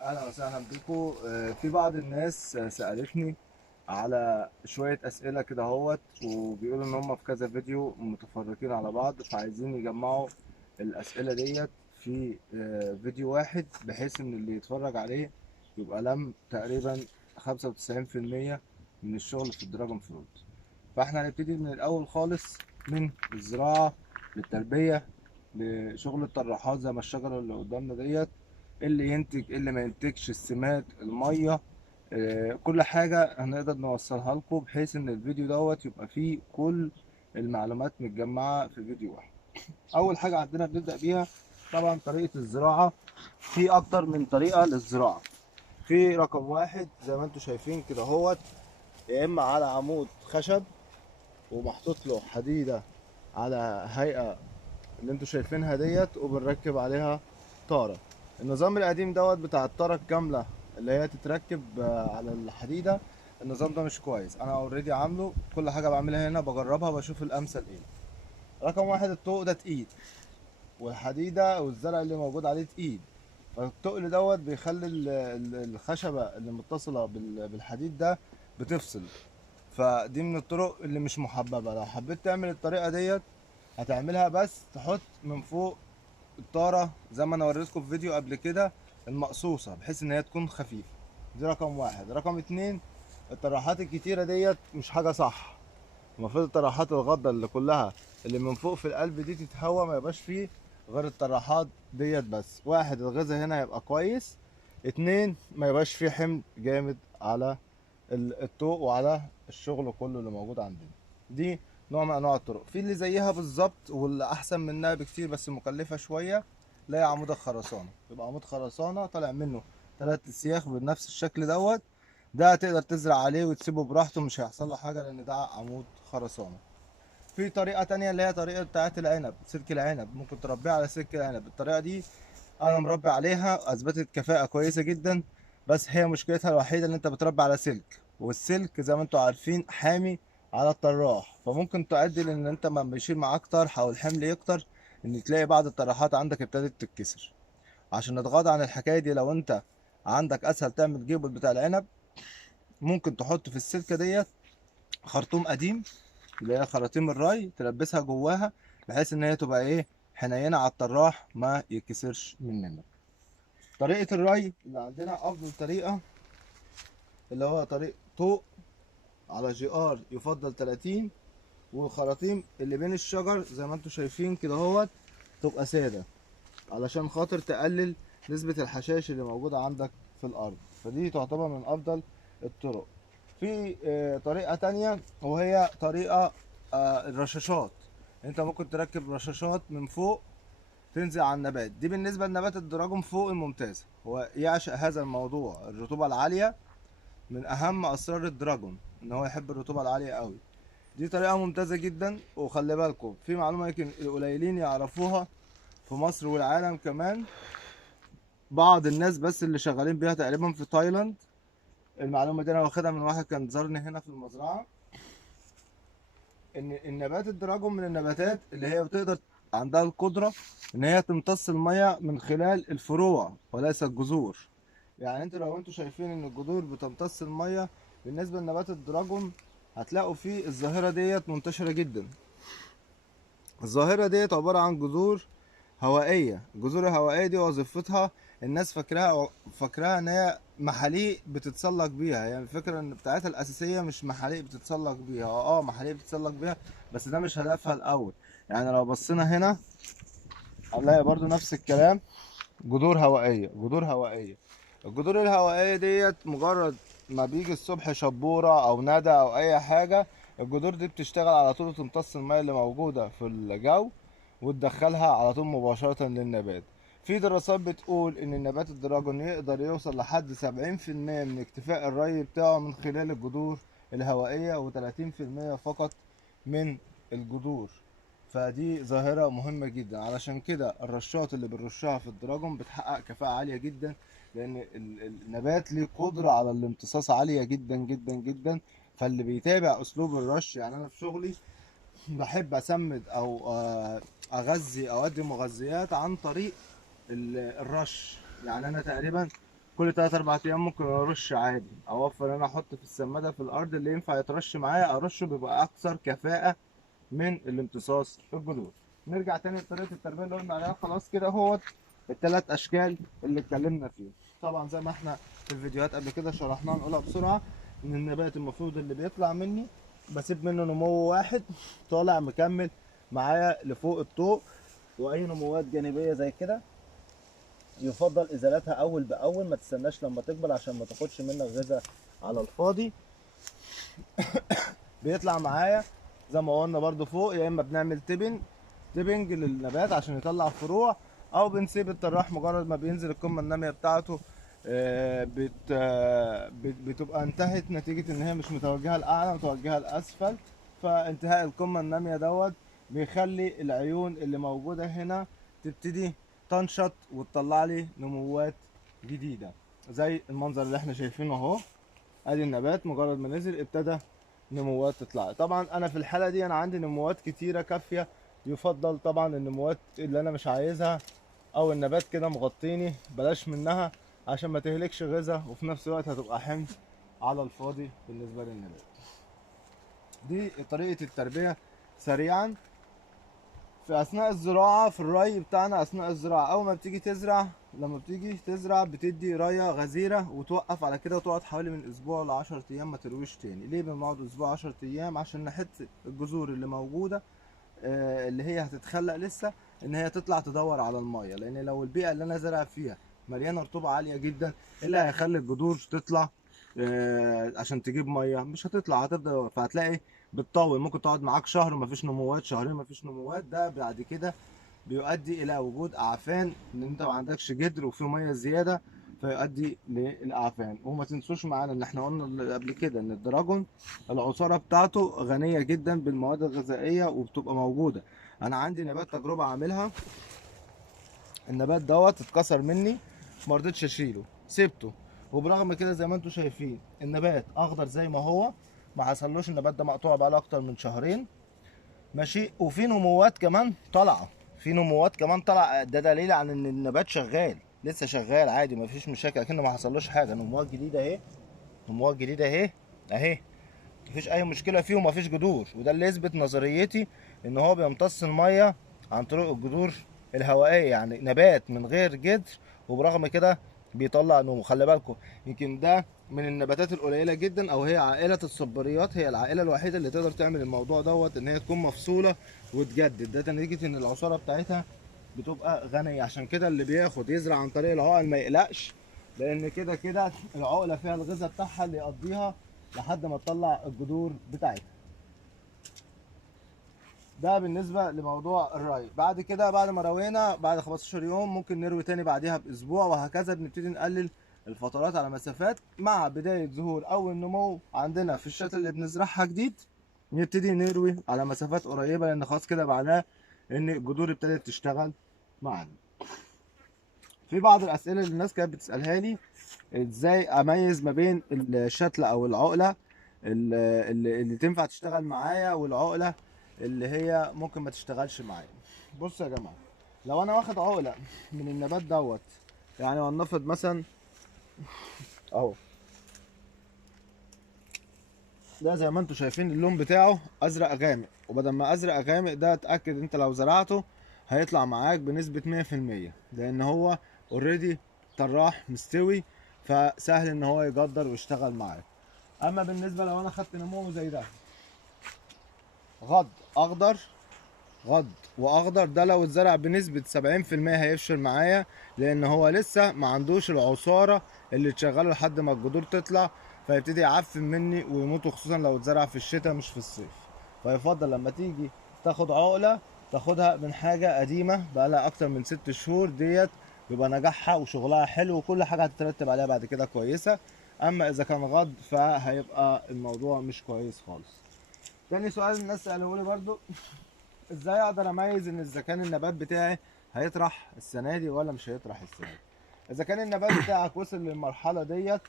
اهلا وسهلا بيكم. في بعض الناس سألتني على شوية أسئلة كده اهوت، وبيقولوا إن هم في كذا فيديو متفرقين على بعض، فعايزين يجمعوا الأسئلة ديت في فيديو واحد، بحيث إن اللي يتفرج عليه يبقى لم تقريبا 95% من الشغل في الدراجون فروت. فاحنا هنبتدي من الأول خالص، من الزراعة للتربية لشغل الطراحات زي ما الشجرة اللي قدامنا ديت، اللي ينتج اللي ما ينتجش، السماد، الميه، كل حاجه هنقدر نوصلها لكم، بحيث ان الفيديو دوت يبقى فيه كل المعلومات متجمعه في فيديو واحد. اول حاجه عندنا بنبدا بيها طبعا طريقه الزراعه. في اكتر من طريقه للزراعه. في رقم واحد زي ما انتم شايفين كده اهوت، يا اما على عمود خشب ومحطوط له حديده على هيئه اللي انتوا شايفينها ديت، وبنركب عليها طارة. النظام القديم دوت بتاع الطارة الكاملة اللي هي تتركب على الحديدة. النظام ده مش كويس، انا اوريدي عامله، كل حاجة بعملها هنا بجربها بشوف الامثل ايه. رقم واحد، الطوق ده تقيل، والحديدة والزرع اللي موجود عليه تقيل، فالتقل دوت بيخلي الخشبة اللي متصلة بالحديد ده بتفصل. فدي من الطرق اللي مش محببة. لو حبيت تعمل الطريقة ديت هتعملها بس تحط من فوق الطارة زي ما انا وريتكم في فيديو قبل كده، المقصوصة، بحيث ان هي تكون خفيفة. دي رقم واحد. رقم اتنين، الطراحات الكتيرة ديت مش حاجة صح. المفروض الطراحات الغضة اللي كلها اللي من فوق في القلب دي تتهوى، ما يبقاش فيه غير الطراحات ديت بس. واحد، الغذاء هنا يبقى كويس. اتنين، ما يبقاش فيه حمل جامد على الطوق وعلى الشغل كله اللي موجود عندنا. دي نوع من انواع الطرق. في اللي زيها بالظبط واللي احسن منها بكتير بس مكلفة شوية، اللي هي عمود الخرسانة. يبقى عمود خرسانة طالع منه 3 سياخ بنفس الشكل دوت. ده تقدر تزرع عليه وتسيبه براحته، مش هيحصل له حاجة لان ده عمود خرسانة. في طريقة تانية اللي هي طريقة بتاعت العنب، سلك العنب، ممكن تربيه على سلك العنب. الطريقة دي انا مربي عليها، اثبتت كفاءة كويسة جدا. بس هي مشكلتها الوحيدة ان انت بتربي على سلك، والسلك زي ما انتم عارفين حامي على الطراح، فممكن تؤدي لان انت ما بيشيل معاك طرح او الحمل يكتر، ان تلاقي بعض الطراحات عندك ابتدت تتكسر. عشان نتغاضى عن الحكاية دي، لو انت عندك اسهل تعمل جيبل بتاع العنب، ممكن تحط في السلكة ديت خرطوم قديم، اللي هي خراطيم الري، تلبسها جواها، بحيث ان هي تبقى ايه، حنينة على الطراح ما يتكسرش مننا. طريقة الري اللي عندنا أفضل طريقة اللي هو طريق طوق على جي ار، يفضل 30، والخراطيم اللي بين الشجر زي ما انتم شايفين كده اهوت تبقى سادة، علشان خاطر تقلل نسبة الحشائش اللي موجودة عندك في الأرض. فدي تعتبر من أفضل الطرق. في طريقة تانية، وهي طريقة الرشاشات. انت ممكن تركب رشاشات من فوق تنزل على النبات. دي بالنسبة لنبات الدراجون فوق الممتازة، هو يعشق هذا الموضوع، الرطوبة العالية من أهم أسرار الدراجون، إن هو يحب الرطوبة العالية قوي. دي طريقة ممتازة جدا. وخلي بالكم في معلومة يمكن القليلين يعرفوها في مصر والعالم كمان، بعض الناس بس اللي شغالين بيها تقريبا في تايلاند. المعلومة دي أنا واخدها من واحد كان زارني هنا في المزرعة، إن النبات الدراجون من النباتات اللي هي بتقدر، عندها القدرة إن هي تمتص المية من خلال الفروع وليس الجذور. يعني لو انتوا شايفين ان الجذور بتمتص الميه، بالنسبه لنبات الدراجون هتلاقوا فيه الظاهره ديت منتشره جدا. الظاهره ديت عباره عن جذور هوائيه. الجذور الهوائيه دي وظيفتها، الناس فاكراها ان هي محاليق بتتسلق بيها. يعني الفكره ان بتاعتها الاساسيه مش محاليق بتتسلق بيها، محاليق بتتسلق بيها، بس ده مش هدفها الاول. يعني لو بصينا هنا هنلاقي برضو نفس الكلام، جذور هوائيه، جذور هوائيه. الجذور الهوائيه ديت مجرد ما بيجي الصبح شبوره او ندى او اي حاجه، الجذور دي بتشتغل على طول تمتص الميه اللي موجوده في الجو وتدخلها على طول مباشره للنبات. في دراسات بتقول ان النبات الدراجون يقدر يوصل لحد 70% من اكتفاء الري بتاعه من خلال الجذور الهوائيه، و30% فقط من الجذور. فدي ظاهرة مهمة جدا. علشان كده الرشات اللي بنرشها في الدراجون بتحقق كفاءة عالية جدا، لأن النبات ليه قدرة على الامتصاص عالية جدا جدا جدا. فاللي بيتابع أسلوب الرش، يعني أنا في شغلي بحب أسمد أو أغذي أو أدي مغذيات عن طريق الرش. يعني أنا تقريبا كل 3 4 ايام ممكن ارش عادي، اوفر ان انا احط في السماده في الارض اللي ينفع يترش معايا ارشه، بيبقى اكثر كفاءه من الامتصاص الجذور. نرجع تاني لطريقه التربيه اللي قلنا عليها. خلاص كده هو الثلاث اشكال اللي اتكلمنا فيهم. طبعا زي ما احنا في الفيديوهات قبل كده شرحناها، نقولها بسرعه. ان النبات المفروض اللي بيطلع مني بسيب منه نمو واحد طالع مكمل معايا لفوق الطوق، واي نموات جانبيه زي كده يفضل ازالتها اول باول، ما تستناش لما تكبر عشان ما تاخدش منك غذاء على الفاضي. بيطلع معايا زي ما قلنا برضو فوق، يا اما بنعمل تيبنج للنبات عشان يطلع فروع، او بنسيب الطراح مجرد ما بينزل القمه الناميه بتاعته بتبقى انتهت، نتيجه ان هي مش متوجهه لاعلى، متوجهه لاسفل. فانتهاء القمه الناميه دوت بيخلي العيون اللي موجوده هنا تبتدي تنشط وتطلع لي نموات جديده، زي المنظر اللي احنا شايفينه اهو. ادي النبات مجرد ما نزل ابتدى نموات تطلع. طبعا انا في الحاله دي انا عندي نموات كتيره كافيه، يفضل طبعا النموات اللي انا مش عايزها او النبات كده مغطيني بلاش منها، عشان ما تهلكش غذاء وفي نفس الوقت هتبقى حمل على الفاضي بالنسبه للنبات. دي طريقه التربيه سريعا. في اثناء الزراعه في الري بتاعنا، اثناء الزراعه اول ما بتيجي تزرع، لما بتيجي تزرع بتدي ريه غزيره وتوقف على كده، وتقعد حوالي من اسبوع ل 10 ايام ما ترويش تاني. ليه بنقعد اسبوع 10 ايام؟ عشان نحط الجذور اللي موجوده اللي هي هتتخلق لسه ان هي تطلع تدور على الميه، لان لو البيئه اللي انا زارع فيها مليانه رطوبه عاليه جدا، إيه اللي هيخلي الجذور تطلع عشان تجيب ميه؟ مش هتطلع، هتفضل. فهتلاقي بتطول، ممكن تقعد معاك شهر ومفيش نموات، شهرين مفيش نموات. ده بعد كده بيؤدي الى وجود اعفان، ان انت ما عندكش جدر وفي ميه زياده، فيؤدي للاعفان. وما تنسوش معانا ان احنا قلنا قبل كده ان الدراجون العصاره بتاعته غنيه جدا بالمواد الغذائيه وبتبقى موجوده. انا عندي نبات تجربه عاملها، النبات دوت اتكسر مني، ما رضيتش اشيله سيبته، وبرغم كده زي ما انتم شايفين النبات اخضر زي ما هو، ما حصلوش. النبات ده مقطوع بقاله اكتر من شهرين ماشي، وفي نموات كمان طالعه، في نموات كمان طالعه. ده دليل على ان النبات شغال، لسه شغال عادي، ما فيش مشاكل، اكنه ما حصلوش حاجه. نموات جديده اهي، نموات جديده اهي اهي، مفيش اي مشكله فيه ومفيش جذور. وده اللي يثبت نظريتي ان هو بيمتص الميه عن طريق الجذور الهوائيه، يعني نبات من غير جذر وبرغم كده بيطلع نمو. خلي بالكم، يمكن ده من النباتات القليله جدا، او هي عائله الصباريات، هي العائله الوحيده اللي تقدر تعمل الموضوع دوت، ان هي تكون مفصوله وتجدد. ده نتيجه ان العصاره بتاعتها بتبقى غنيه. عشان كده اللي بياخد يزرع عن طريق العقل ما يقلقش، لان كده كده العقله فيها الغذاء بتاعها اللي يقضيها لحد ما تطلع الجذور بتاعتها. ده بالنسبه لموضوع الري. بعد كده بعد ما روينا بعد 15 يوم ممكن نروي تاني بعدها باسبوع، وهكذا بنبتدي نقلل الفترات على مسافات. مع بدايه ظهور اول نمو عندنا في الشتاء اللي بنزرعها جديد، نبتدي نروي على مسافات قريبه، لان خلاص كده معناه ان الجذور ابتدت تشتغل معانا. في بعض الاسئله اللي الناس كانت بتسالها لي، ازاي اميز ما بين الشتله او العقله اللي تنفع تشتغل معايا والعقله اللي هي ممكن ما تشتغلش معايا. بصوا يا جماعه، لو انا واخد عقله من النبات دوت، يعني ولنفرض مثلا اهو، ده زي ما انتم شايفين اللون بتاعه ازرق غامق، وبدل ما ازرق غامق ده اتاكد انت لو زرعته هيطلع معاك بنسبه 100%، لان هو اوريدي طراح مستوي، فسهل ان هو يجدر ويشتغل معاك. اما بالنسبه لو انا خدت نمو زي ده غض اخضر، غض واخضر، ده لو اتزرع بنسبه 70% هيفشل معايا، لان هو لسه ما عندوش العصاره اللي تشغله لحد ما الجذور تطلع، فيبتدي يعفن مني ويموت، خصوصا لو اتزرع في الشتاء مش في الصيف. فيفضل لما تيجي تاخد عقله تاخدها من حاجه قديمه بقالها اكتر من 6 شهور، ديت بيبقى نجاحها وشغلها حلو وكل حاجه هتترتب عليها بعد كده كويسه. اما اذا كان غض فهيبقى الموضوع مش كويس خالص. تاني سؤال الناس سألوه لي برضو، ازاي اقدر اميز ان اذا كان النبات بتاعي هيطرح السنه دي ولا مش هيطرح السنه دي؟ اذا كان النبات بتاعك وصل للمرحله ديت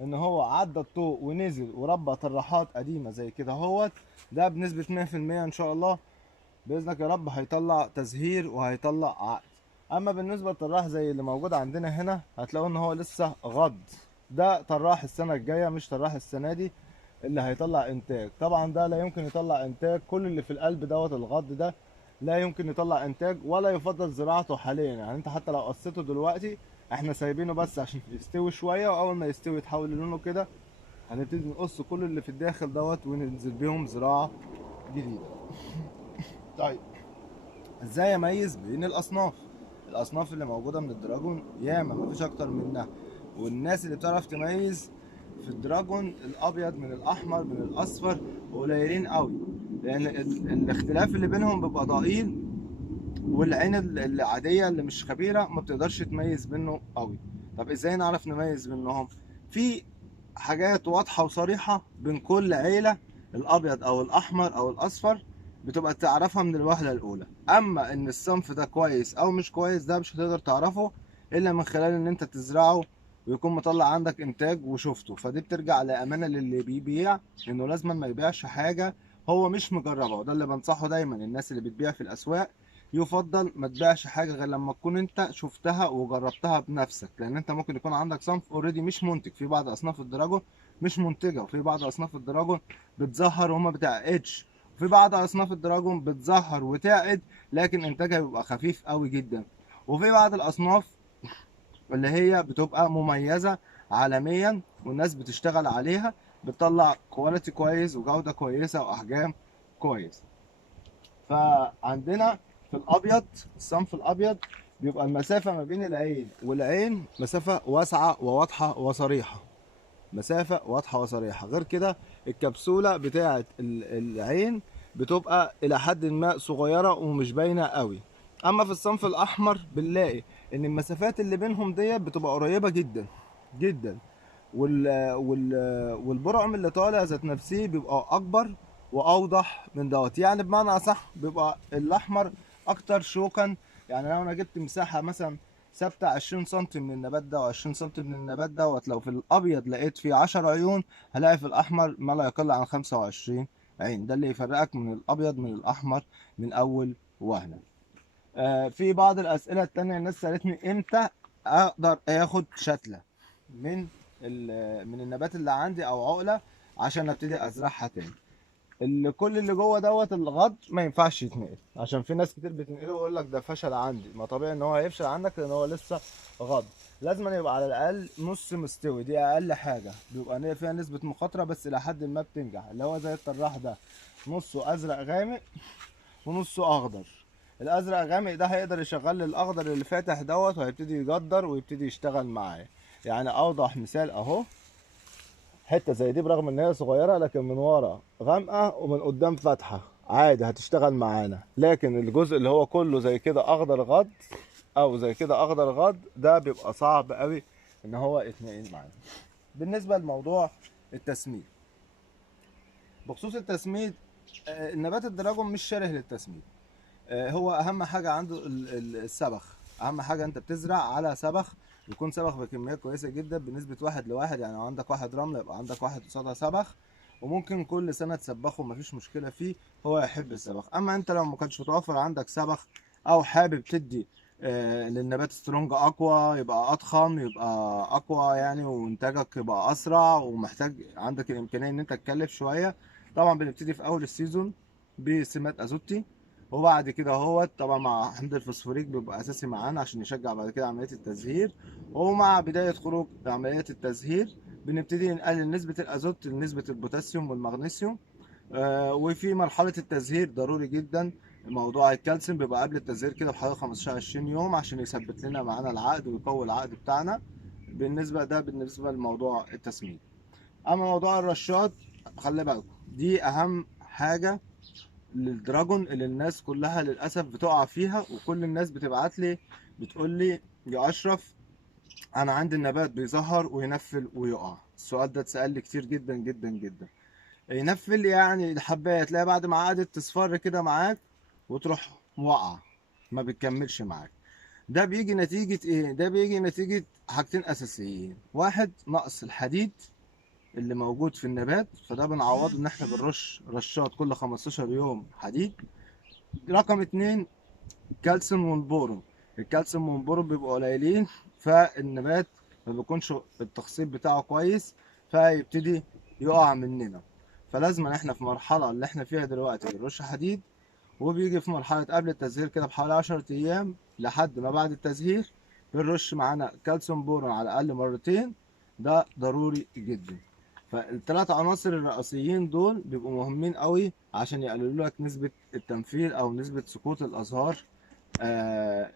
ان هو عدى الطوق ونزل وربى طراحات قديمه زي كده اهوت، ده بنسبه 100% ان شاء الله باذنك يا رب هيطلع تزهير وهيطلع عقد. اما بالنسبه للطراح زي اللي موجود عندنا هنا هتلاقوا ان هو لسه غض. ده طراح السنه الجايه مش طراح السنه دي اللي هيطلع انتاج. طبعا ده لا يمكن يطلع انتاج، كل اللي في القلب دوت الغض ده لا يمكن يطلع انتاج ولا يفضل زراعته حاليا. يعني انت حتى لو قصيته دلوقتي احنا سايبينه بس عشان يستوي شويه، واول ما يستوي يتحول لونه كده هنبتدي نقص كل اللي في الداخل دوت وننزل بيهم زراعه جديده. طيب ازاي اميز بين الاصناف؟ الاصناف اللي موجوده من الدراجون ياما مفيش اكتر منها، والناس اللي بتعرف تميز في الدراجون الابيض من الاحمر من الاصفر قليلين قوي، لان الاختلاف اللي بينهم بيبقى ضئيل، والعين العاديه اللي مش خبيره ما بتقدرش تميز منه قوي. طب ازاي نعرف نميز منهم؟ في حاجات واضحه وصريحه بين كل عيله، الابيض او الاحمر او الاصفر، بتبقى تعرفها من الوهله الاولى. اما ان الصنف ده كويس او مش كويس ده مش هتقدر تعرفه الا من خلال ان انت تزرعه ويكون مطلع عندك انتاج وشفته. فدي بترجع لامانه للي بيبيع، انه لازم ما يبيعش حاجه هو مش مجربها. وده اللي بنصحه دايما الناس اللي بتبيع في الاسواق، يفضل ما تبيعش حاجه غير لما تكون انت شفتها وجربتها بنفسك، لان انت ممكن يكون عندك صنف اوريدي مش منتج. في بعض اصناف الدراجون مش منتجه، وفي بعض اصناف الدراجون بتزهر وما بتعقدش، وفي بعض اصناف الدراجون بتزهر وتعقد لكن انتاجها بيبقى خفيف قوي جدا، وفي بعض الاصناف اللي هي بتبقى مميزه عالميا والناس بتشتغل عليها، بتطلع كواليتي كويس وجوده كويسه واحجام كويس. فعندنا في الابيض، الصنف الابيض بيبقى المسافه ما بين العين والعين مسافه واسعه وواضحه وصريحه، مسافه واضحه وصريحه. غير كده الكبسوله بتاعه العين بتبقى الى حد ما صغيره ومش باينه قوي. اما في الصنف الاحمر بنلاقي ان المسافات اللي بينهم ديت بتبقى قريبه جدا جدا، والبرعم اللي طالع ذات نفسه بيبقى اكبر واوضح من دوت. يعني بمعنى اصح بيبقى الاحمر اكتر شوكا. يعني لو انا جبت مساحه مثلا ثابته 20 سم من النبات ده و20 سم من النبات دوت، لو في الابيض لقيت فيه 10 عيون هلاقي في الاحمر ما لا يقل عن 25 عين. ده اللي يفرقك من الابيض من الاحمر من اول وهله. في بعض الاسئله التانية الناس سالتني امتى اقدر اخد شتله من من النبات اللي عندي او عقله عشان ابتدي ازرعها تاني. كل اللي جوه دوت الغض ما ينفعش يتنقل، عشان في ناس كتير بتنقله ويقول لك ده فشل عندي. ما طبيعي ان هو هيفشل عندك لان هو لسه غض. لازم يبقى على الاقل نص مستوي، دي اقل حاجه بيبقى فيها نسبه مخاطره بس الى حد ما بتنجح، اللي هو زي الطراح ده نصه ازرق غامق ونصه اخضر. الازرق غامق ده هيقدر يشغل الاخضر اللي فاتح دوت وهيبتدي يجدر ويبتدي يشتغل معاه. يعني اوضح مثال اهو، حته زي دي برغم ان هي صغيره لكن من ورا غامقه ومن قدام فاتحه عادي هتشتغل معانا. لكن الجزء اللي هو كله زي كده اخضر غض او زي كده اخضر غض ده بيبقى صعب قوي ان هو يتنقل معانا. بالنسبه لموضوع التسميد، بخصوص التسميد النبات الدراجون مش شره للتسميد. هو اهم حاجه عنده السبخ. اهم حاجه انت بتزرع على سبخ يكون سبخ بكميات كويسه جدا بنسبه 1:1. يعني لو عندك 1 رمله يبقى عندك 1 قصادها سبخ، وممكن كل سنه تسبخه مفيش مشكله فيه، هو يحب السبخ. اما انت لو ما كانش متوفر عندك سبخ او حابب تدي للنبات سترونج اقوى، يبقى اضخم، يبقى اقوى يعني، وانتاجك يبقى اسرع، ومحتاج عندك الامكانيه ان انت تكلف شويه، طبعا بنبتدي في اول السيزون بسمات ازوتي، وبعد كده هو طبعا مع حمض الفوسفوريك بيبقى اساسي معانا عشان يشجع بعد كده عمليه التزهير. ومع بدايه خروج عمليه التزهير بنبتدي نقلل نسبه الازوت لنسبه البوتاسيوم والمغنيسيوم. وفي مرحله التزهير ضروري جدا موضوع الكالسيوم بيبقى قبل التزهير كده بحوالي 15 20 يوم عشان يثبت لنا معانا العقد ويقوي العقد بتاعنا. بالنسبه لموضوع التسميد. اما موضوع الرشاد خلي بالكم دي اهم حاجه للدراجون اللي الناس كلها للاسف بتقع فيها، وكل الناس بتبعت لي بتقول لي يا اشرف انا عندي النبات بيظهر وينفل ويقع. السؤال ده اتسال لي كتير جدا جدا جدا. ينفل يعني الحبايه تلاقي بعد ما قعدت تصفر كده معاك وتروح واقعه ما بتكملش معاك. ده بيجي نتيجه ايه؟ ده بيجي نتيجه حاجتين اساسيين. واحد، نقص الحديد اللي موجود في النبات، فده بنعوضه ان احنا بنرش رشات كل 15 يوم حديد. رقم اتنين، كالسيوم والبورون. الكالسيوم والبورون بيبقوا قليلين، فالنبات ما بيكونش التخصيب بتاعه كويس، فيبتدي يقع مننا. فلازم احنا في مرحلة اللي احنا فيها دلوقتي بنرش حديد، وبيجي في مرحلة قبل التزهير كده بحوالي 10 أيام لحد ما بعد التزهير بنرش معانا كالسيوم بورون على الأقل مرتين. ده ضروري جدا. فالثلاث عناصر الرئيسيين دول بيبقوا مهمين قوي عشان يقللوا لك نسبة التنفيذ أو نسبة سقوط الأزهار. آه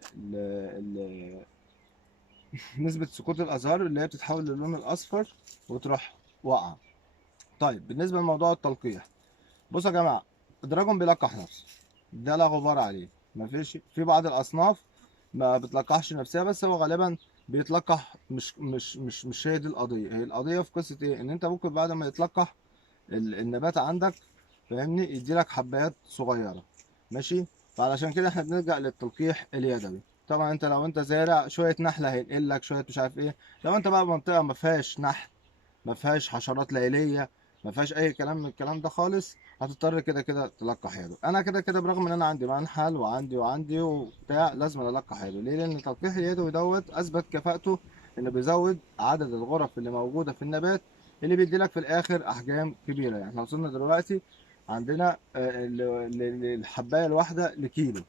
نسبة سقوط الأزهار اللي هي بتتحول للون الأصفر وتروح واقعة. طيب بالنسبة لموضوع التلقيح، بصوا يا جماعة، الدراجون بيلقح نفسه، ده لا غبار عليه. مفيش في بعض الأصناف ما بتلقحش نفسها، بس هو غالبا بيتلقح. مش هي دي القضية. هي القضية في قصة إيه؟ إن أنت ممكن بعد ما يتلقح النبات عندك، فاهمني، يديلك حبايات صغيرة. ماشي. فعلشان كده احنا بنلجأ للتلقيح اليدوي. طبعا انت لو انت زارع شوية نحلة هينقل لك شوية مش عارف ايه. لو انت بقى منطقة ما فيهاش نحل، ما فيهاش حشرات ليليه، ما فيهاش اي كلام من الكلام ده خالص، هتضطر كده كده تلقح يده. انا كده كده برغم ان انا عندي منحل وعندي وبتاع لازم القح يده. ليه؟ لان تلقيح اليد دوت اثبت كفاءته انه بيزود عدد الغرف اللي موجوده في النبات، اللي بيدي لك في الاخر احجام كبيره. يعني احنا وصلنا دلوقتي عندنا الحبايه الواحده لكيلو.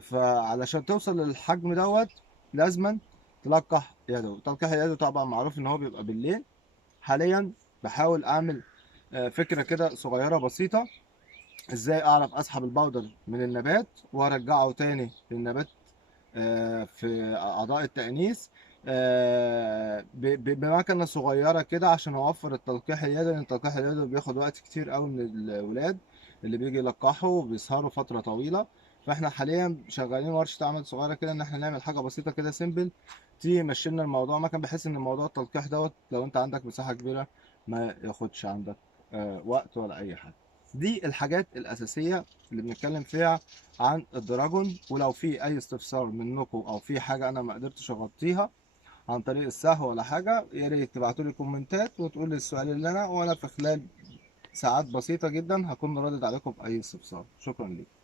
فعلشان توصل للحجم دوت لازما تلقح يده. تلقيح اليد طبعا معروف ان هو بيبقى بالليل. حاليا بحاول اعمل فكره كده صغيره بسيطه، ازاي اعرف اسحب البودر من النبات وارجعه تاني للنبات في اعضاء التأنيث بمكنه صغيره كده عشان اوفر التلقيح اليدوي. لان التلقيح اليدوي بياخد وقت كتير قوي من الولاد اللي بيجي يلقحوا وبيسهروا فتره طويله. فاحنا حاليا شغالين ورشه عمل صغيره كده ان احنا نعمل حاجه بسيطه كده سيمبل تمشي لنا الموضوع مكان، بحيث ان موضوع التلقيح دوت لو انت عندك مساحه كبيره ما ياخدش عندك وقت ولا اي حاجه. دي الحاجات الاساسيه اللي بنتكلم فيها عن الدراجون. ولو في اي استفسار منكم او في حاجه انا ما قدرتش اغطيها عن طريق السهو ولا حاجه، يا ريت تبعتوا لي كومنتات وتقول لي السؤال اللي وانا في خلال ساعات بسيطه جدا هكون ردد عليكم باي استفسار. شكرا لكم.